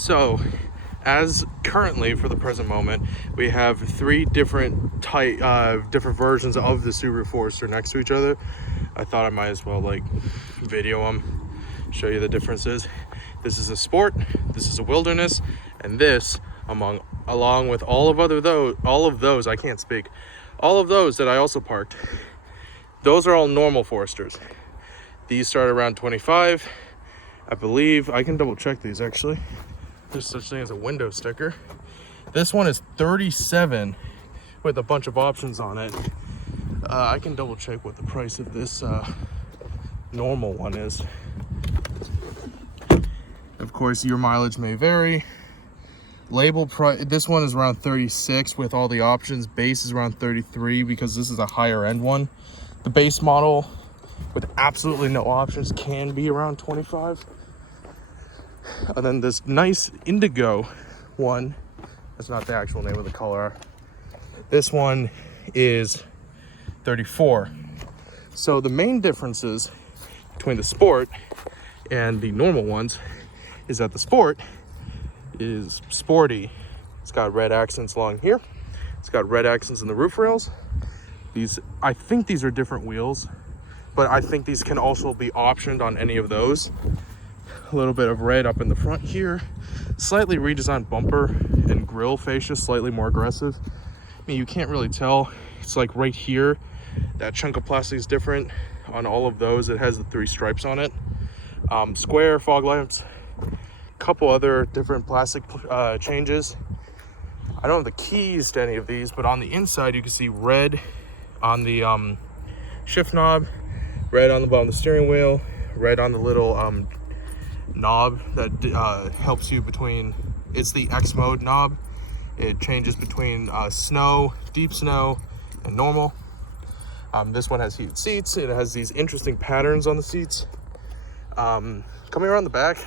So, as currently for the present moment, we have three different different versions of the Subaru Forester next to each other. I thought I might as well video them, show you the differences. This is a sport, this is a wilderness, and this, along with all of those I can't speak, all of those that I also parked, those are all normal Foresters. These start around 25. I believe I can double check these actually. There's such thing as a window sticker. This one is 37 with a bunch of options on it. I can double check what the price of this normal one is. Of course, your mileage may vary. Label price, this one is around 36 with all the options. Base is around 33 because this is a higher end one. The base model with absolutely no options can be around 25. And then this nice indigo one, that's not the actual name of the color. This one is 34. So the main differences between the Sport and the normal ones is that the Sport is sporty. It's got red accents along here. It's got red accents in the roof rails. I think these are different wheels, but I think these can also be optioned on any of those. A little bit of red up in the front here. Slightly redesigned bumper and grille fascia, slightly more aggressive. I mean, you can't really tell. It's like right here, that chunk of plastic is different. On all of those, it has the 3 stripes on it. Square fog lamps, couple other different plastic changes. I don't have the keys to any of these, but on the inside, you can see red on the shift knob, red on the bottom of the steering wheel, red on the little knob that helps you between, it's the X mode knob. It changes between snow, deep snow, and normal. This one has heated seats. It has these interesting patterns on the seats. Coming around the back,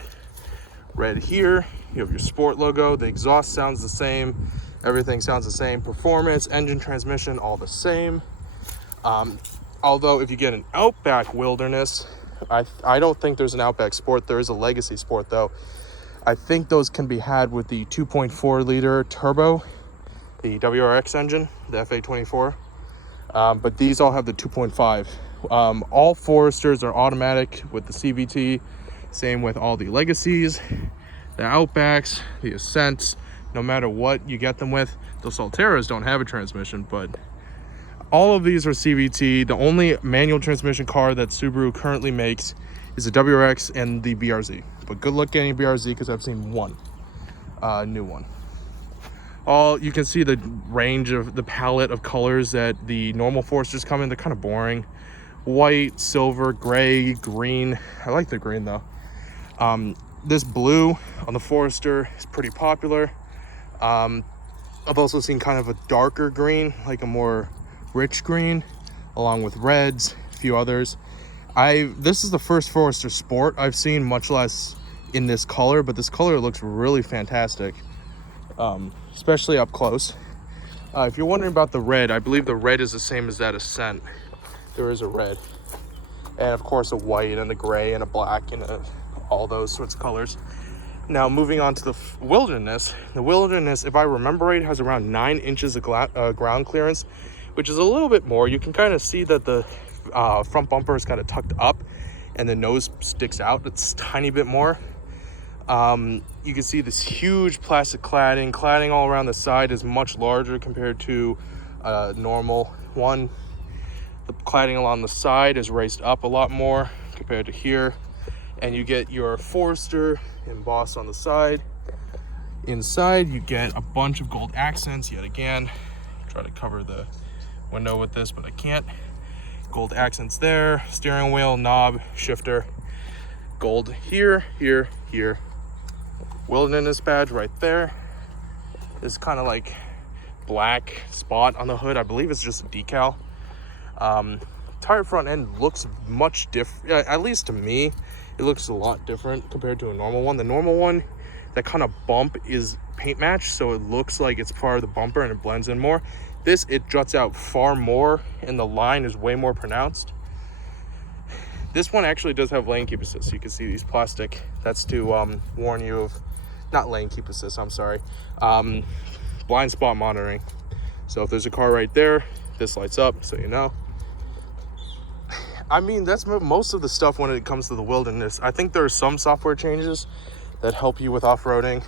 red here, you have your Sport logo. The exhaust sounds the same. Everything sounds the same. Performance, engine, transmission, all the same. Although if you get an Outback Wilderness, I don't think there's an Outback Sport. There is a Legacy Sport though. I think those can be had with the 2.4 liter turbo, the WRX engine, the FA24. But these all have the 2.5. All Foresters are automatic with the CVT. Same with all the Legacies, the Outbacks, the Ascents. No matter what you get them with, the Solteras don't have a transmission, but all of these are CVT. The only manual transmission car that Subaru currently makes is the WRX and the BRZ. But good luck getting a BRZ because I've seen one new one. You can see the range of the palette of colors that the normal Foresters come in. They're kind of boring. White, silver, gray, green. I like the green though. This blue on the Forester is pretty popular. I've also seen kind of a darker green, like a more rich green, along with reds, a few others. This is the first Forester Sport I've seen, much less in this color, but this color looks really fantastic, especially up close. If you're wondering about the red, I believe the red is the same as that Ascent. There is a red, and of course a white and a gray and a black and all those sorts of colors. Now moving on to the Wilderness. The Wilderness, if I remember right, has around 9 inches of ground clearance, which is a little bit more. You can kind of see that the front bumper is kind of tucked up and the nose sticks out. It's a tiny bit more. You can see this huge plastic cladding all around the side is much larger compared to a normal one. The cladding along the side is raised up a lot more compared to here, and you get your Forester embossed on the side. Inside you get a bunch of gold accents yet again. Try to cover the window with this, but I can't. Gold accents there, steering wheel, knob, shifter, gold here, here, here. Wilderness badge right there. This kind of like black spot on the hood. I believe it's just a decal. Tire front end looks much different, at least to me. It looks a lot different compared to a normal one. The normal one, that kind of bump is paint match, so it looks like it's part of the bumper and it blends in more. This, it juts out far more and the line is way more pronounced. This one actually does have lane keep assist. You can see these plastic. That's to warn you of not lane keep assist, I'm sorry, blind spot monitoring. So if there's a car right there, this lights up, so you know. I mean, that's most of the stuff when it comes to the wilderness. I think there are some software changes that help you with off-roading.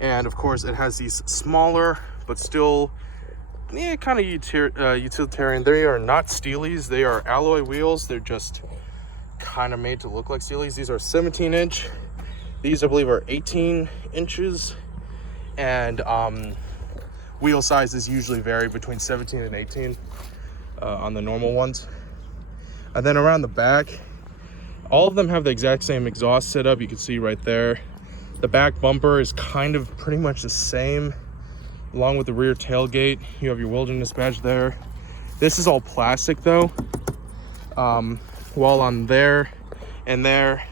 And of course, it has these smaller, but still, yeah, kind of utilitarian. They are not Steelies. They are alloy wheels. They're just kind of made to look like Steelies. These are 17-inch. These, I believe, are 18 inches. And wheel sizes usually vary between 17 and 18 on the normal ones. And then around the back, all of them have the exact same exhaust setup. You can see right there. The back bumper is kind of pretty much the same, along with the rear tailgate. You have your wilderness badge there. This is all plastic though. While on there and there,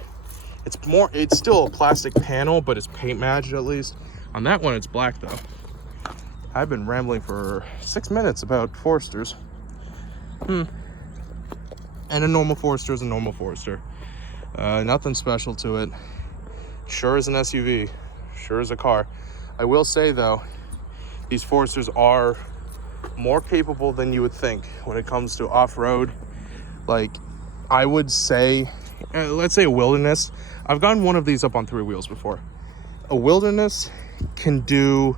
it's still a plastic panel, but it's paint matched at least. On that one, it's black though. I've been rambling for 6 minutes about Foresters. And a normal Forester is a normal Forester. Nothing special to it. Sure is an SUV. Sure is a car. I will say though, these Foresters are more capable than you would think when it comes to off-road. Like, I would say, let's say a Wilderness. I've gotten one of these up on 3 wheels before. A Wilderness can do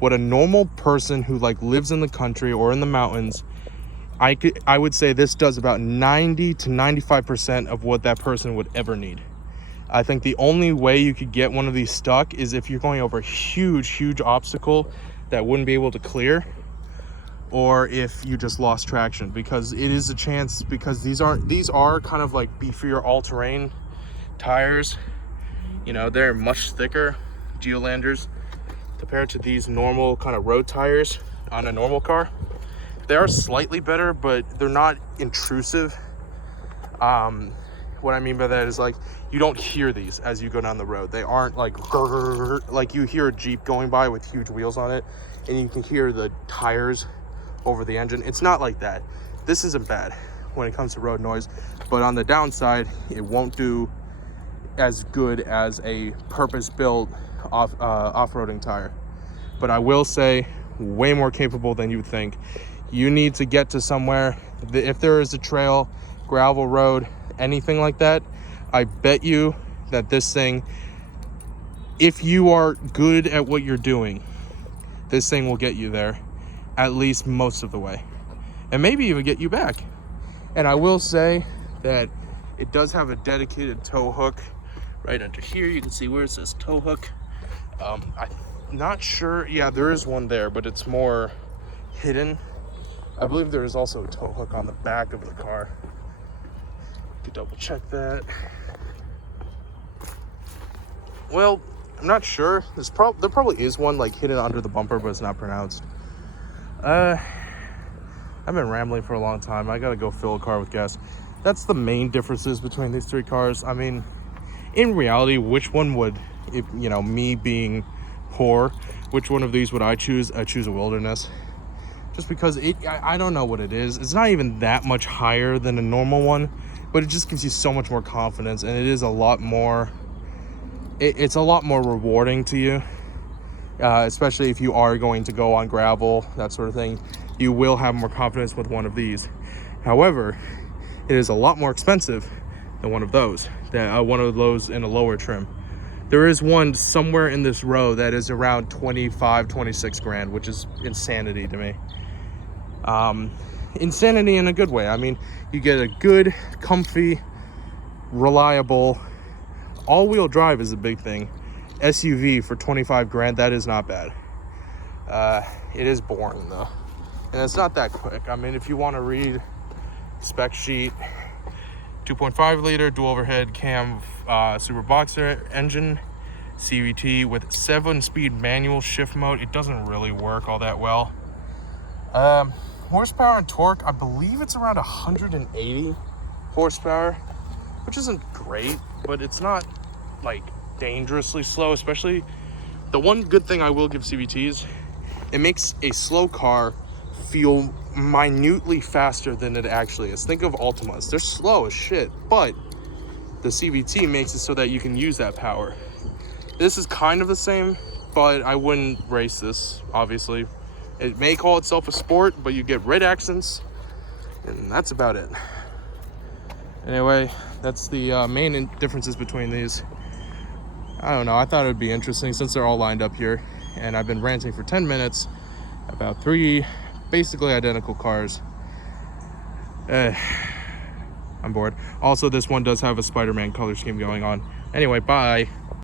what a normal person who like lives in the country or in the mountains, I would say this does about 90 to 95% of what that person would ever need. I think the only way you could get one of these stuck is if you're going over a huge obstacle that wouldn't be able to clear, or if you just lost traction, because it is a chance, because these are kind of like beefier all-terrain tires. You know, they're much thicker Geolanders compared to these normal kind of road tires on a normal car. They are slightly better, but they're not intrusive. What I mean by that is, like, you don't hear these as you go down the road. They aren't like you hear a Jeep going by with huge wheels on it, and you can hear the tires over the engine. It's not like that. This isn't bad when it comes to road noise, but on the downside, it won't do as good as a purpose-built off-roading tire. But I will say, way more capable than you would think. You need to get to somewhere, if there is a trail, gravel road, anything like that, I bet you that this thing, if you are good at what you're doing, this thing will get you there at least most of the way, and maybe even get you back. And I will say that it does have a dedicated tow hook right under here. You can see where it says tow hook. I'm not sure. Yeah, there is one there, but it's more hidden. I believe there is also a tow hook on the back of the car. You can double check that. Well, I'm not sure. There probably is one like hidden under the bumper, but it's not pronounced. I've been rambling for a long time. I gotta go fill a car with gas. That's the main differences between these 3 cars. I mean, in reality, which one would, if you know, me being poor, which one of these would I choose? I choose a Wilderness. Just because I don't know what it is. It's not even that much higher than a normal one, but it just gives you so much more confidence, and it is a lot more, it's a lot more rewarding to you, especially if you are going to go on gravel, that sort of thing. You will have more confidence with one of these. However, it is a lot more expensive than one of those in a lower trim. There is one somewhere in this row that is around 25, 26 grand, which is insanity to me. Insanity in a good way. I mean, you get a good, comfy, reliable, all-wheel drive is a big thing. SUV for 25 grand, that is not bad. It is boring though, and it's not that quick. I mean, if you want to read spec sheet, 2.5 liter dual overhead cam Super Boxer engine, CVT with 7-speed manual shift mode. It doesn't really work all that well. Horsepower and torque, I believe it's around 180 horsepower, which isn't great, but it's not like dangerously slow. Especially, the one good thing I will give CVTs, it makes a slow car feel minutely faster than it actually is. Think of Altimas. They're slow as shit, but the CVT makes it so that you can use that power. This is kind of the same, but I wouldn't race this, obviously. It may call itself a sport, but you get red accents, and that's about it. Anyway, that's the main differences between these. I don't know, I thought it would be interesting since they're all lined up here, and I've been ranting for 10 minutes about 3 basically identical cars. I'm bored. Also, this one does have a Spider-Man color scheme going on. Anyway, bye.